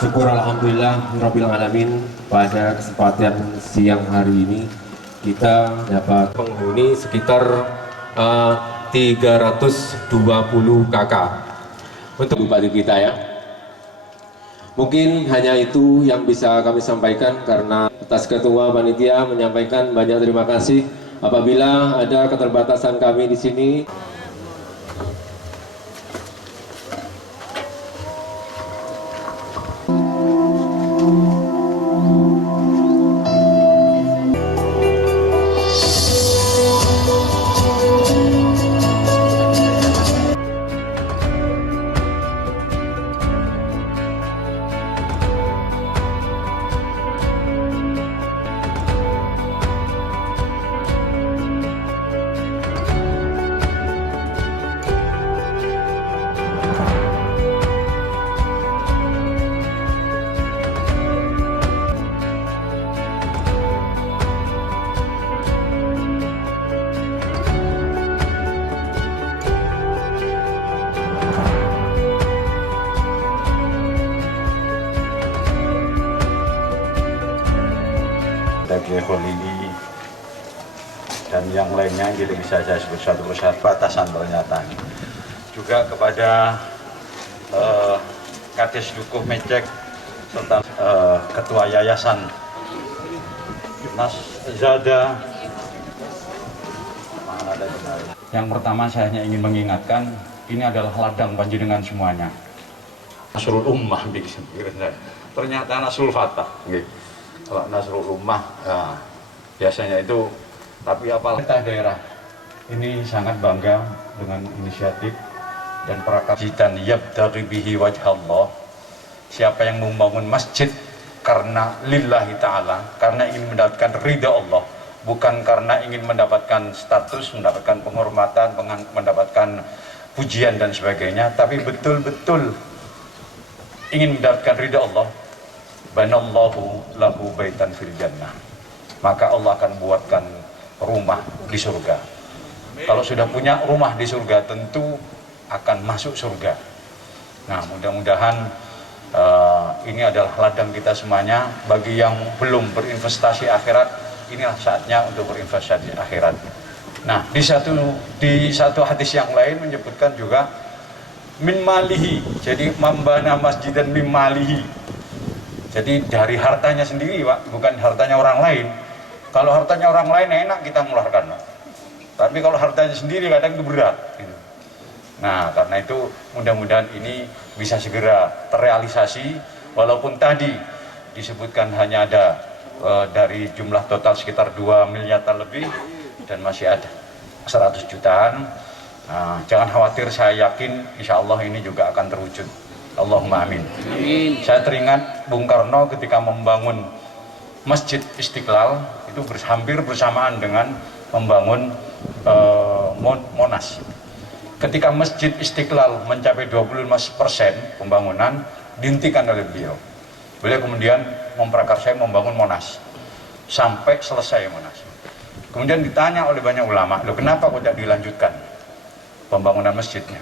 Syukur alhamdulillah Rabbil Alamin, pada kesempatan siang hari ini kita dapat penghuni sekitar 320 KK untuk bupati kita ya. Mungkin hanya itu yang bisa kami sampaikan, karena atas ketua panitia menyampaikan banyak terima kasih. Apabila ada keterbatasan kami di sini, Daging Kholili dan yang lainnya gitu bisa saya sebut satu persatu batasan pernyataan. Juga kepada Kades Dukuh Mecek serta Ketua Yayasan Mas Zada. Yang pertama saya hanya ingin mengingatkan, ini adalah ladang panjenengan semuanya. Nasrul Ummah ternyata Nasrul Fatah. Kalau Nasrul Ummah, ya, biasanya itu, tapi pemerintah daerah ini sangat bangga dengan inisiatif dan prakarya yabtaghi bihi wajhallah. Siapa yang membangun masjid karena lillahi ta'ala, karena ingin mendapatkan ridha Allah, bukan karena ingin mendapatkan status, mendapatkan penghormatan, mendapatkan pujian dan sebagainya, tapi betul-betul ingin mendapatkan ridha Allah, banallahu lahu baitan fil jannah, maka Allah akan buatkan rumah di surga. Kalau sudah punya rumah di surga, tentu akan masuk surga. Nah, mudah-mudahan ini adalah ladang kita semuanya. Bagi yang belum berinvestasi akhirat, inilah saatnya untuk berinvestasi akhirat. Nah, di satu hadis yang lain menyebutkan juga min malihi, jadi membana masjidan min malihi. Jadi dari hartanya sendiri, Pak, bukan hartanya orang lain. Kalau hartanya orang lain enak kita mengeluarkan, Pak. Tapi kalau hartanya sendiri kadang itu berat. Gitu. Nah, karena itu mudah-mudahan ini bisa segera terrealisasi. Walaupun tadi disebutkan hanya ada dari jumlah total sekitar 2 miliar lebih dan masih ada 100 jutaan. Nah, jangan khawatir, saya yakin insya Allah ini juga akan terwujud. Allahumma amin. Amin. Saya teringat Bung Karno ketika membangun Masjid Istiqlal, itu hampir bersamaan dengan membangun Monas. Ketika Masjid Istiqlal mencapai 25% pembangunan, dihentikan oleh beliau. Beliau kemudian memprakarsai membangun Monas sampai selesai Monas. Kemudian ditanya oleh banyak ulama, loh kenapa kok tidak dilanjutkan pembangunan masjidnya?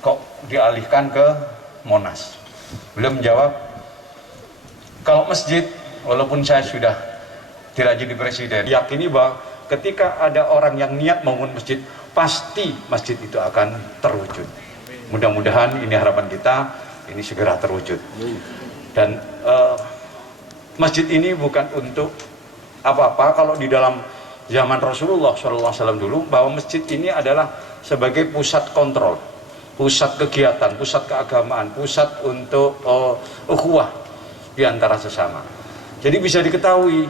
Kok dialihkan ke Monas? Beliau menjawab, kalau masjid, walaupun saya sudah tidak jadi presiden, yakini bahwa ketika ada orang yang niat membangun masjid, pasti masjid itu akan terwujud. Mudah-mudahan ini harapan kita, ini segera terwujud. Dan masjid ini bukan untuk apa-apa. Kalau di dalam zaman Rasulullah SAW dulu, bahwa masjid ini adalah sebagai pusat kontrol, pusat kegiatan, pusat keagamaan, pusat untuk ukhuwah di antara sesama. Jadi bisa diketahui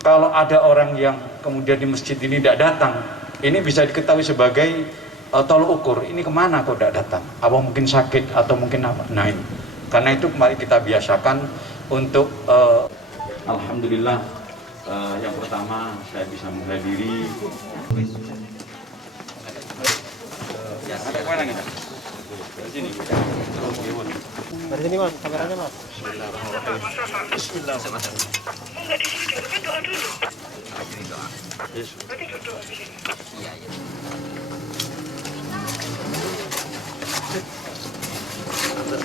kalau ada orang yang kemudian di masjid ini tidak datang, ini bisa diketahui sebagai tolok ukur, ini kemana kok tidak datang? Apa mungkin sakit atau mungkin apa? Nah ini, karena itu mari kita biasakan untuk alhamdulillah, yang pertama saya bisa menghadiri. Dari sini Mas, kameranya Mas. Bismillahirrahmanirrahim. Doa dulu.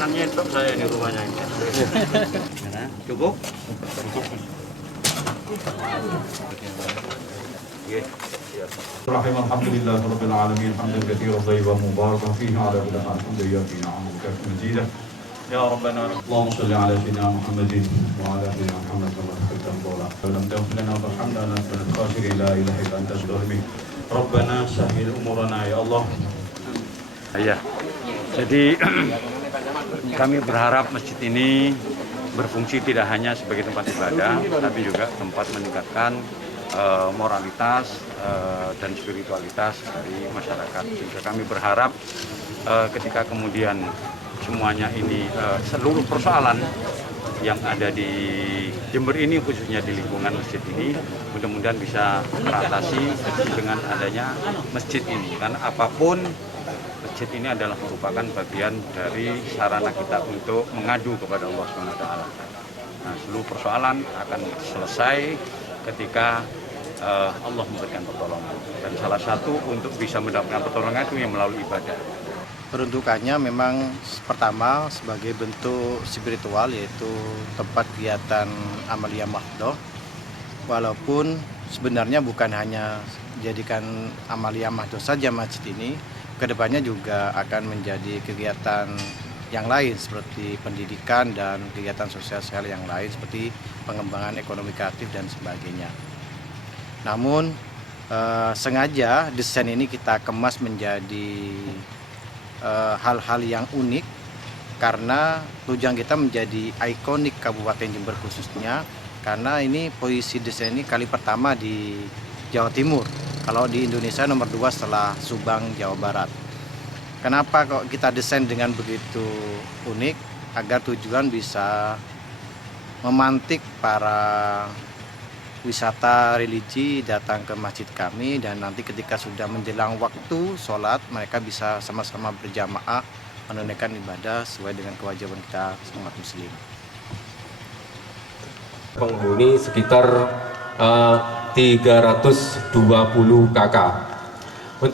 makannya itu saya di rumahnya ini. Cukup? Rahim alhamdulillah rabbil alamin hamdan katsiran thayyiban mubarakan fihi ala kulli hal hamdan na'amuka majidah ya rabbana Allahumma shalli ala sayyidina Muhammadin wa ala ali Muhammad kama sallaita ala wa lam taghfir lana farhamna anta al-ghafir la ilaha illa anta astaghfiruka rabbana sahhil umurana ya Allah. Iya. Jadi kami berharap masjid ini berfungsi tidak hanya sebagai tempat ibadah, tapi juga tempat meningkatkan moralitas dan spiritualitas dari masyarakat. Sehingga kami berharap ketika kemudian semuanya ini seluruh persoalan yang ada di Jember ini, khususnya di lingkungan masjid ini, mudah-mudahan bisa teratasi dengan adanya masjid ini. Karena apapun, masjid ini adalah merupakan bagian dari sarana kita untuk mengadu kepada Allah SWT. Nah, seluruh persoalan akan selesai ketika Allah memberikan pertolongan. Dan salah satu untuk bisa mendapatkan pertolongan itu yang melalui ibadah. Peruntukannya memang pertama sebagai bentuk spiritual, yaitu tempat kegiatan Amaliyah Mahdoh. Walaupun sebenarnya bukan hanya jadikan Amaliyah Mahdoh saja masjid ini, kedepannya juga akan menjadi kegiatan yang lain seperti pendidikan dan kegiatan sosial yang lain seperti pengembangan ekonomi kreatif dan sebagainya. Namun sengaja desain ini kita kemas menjadi hal-hal yang unik karena tujuan kita menjadi ikonik Kabupaten Jember khususnya, karena ini posisi desain ini kali pertama di Jawa Timur. Kalau di Indonesia nomor 2 setelah Subang, Jawa Barat. Kenapa kok kita desain dengan begitu unik? Agar tujuan bisa memantik para wisata religi datang ke masjid kami, dan nanti ketika sudah menjelang waktu sholat mereka bisa sama-sama berjamaah menunaikan ibadah sesuai dengan kewajiban kita umat muslim. Penghuni sekitar 320 kakak.